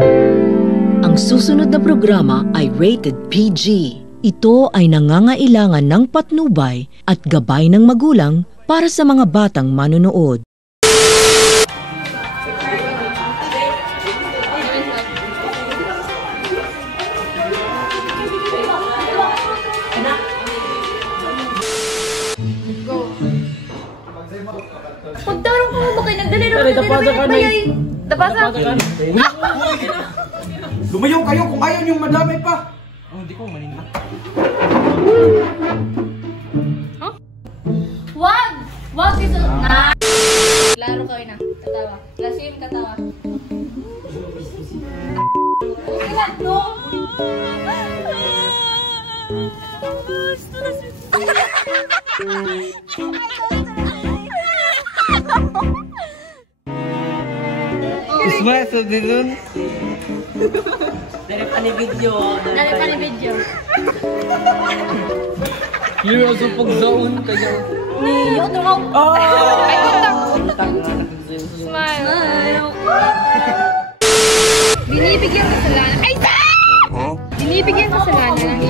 Ang susunod na programa ay rated PG. Ito ay nangangailangan ng patnubay at gabay ng magulang para sa mga batang manonood. Pagdarong ko mo kayo, nagdali na Tapasa. Lumayo kayo kung ayaw niyong madamay pa. Oh, hindi ko manina. Huh? Wag! Wag isa na! Laro kayo na. Katawa. Lasim katawa. Okay lang, no? Isma, sabi dun. Dari pa ni video. Yung sa pagdaon kaya. Niyo, tungaw. Ay, utang. Smile. Binibigyan kasalanan. Ay, Binibigyan kasalanan ng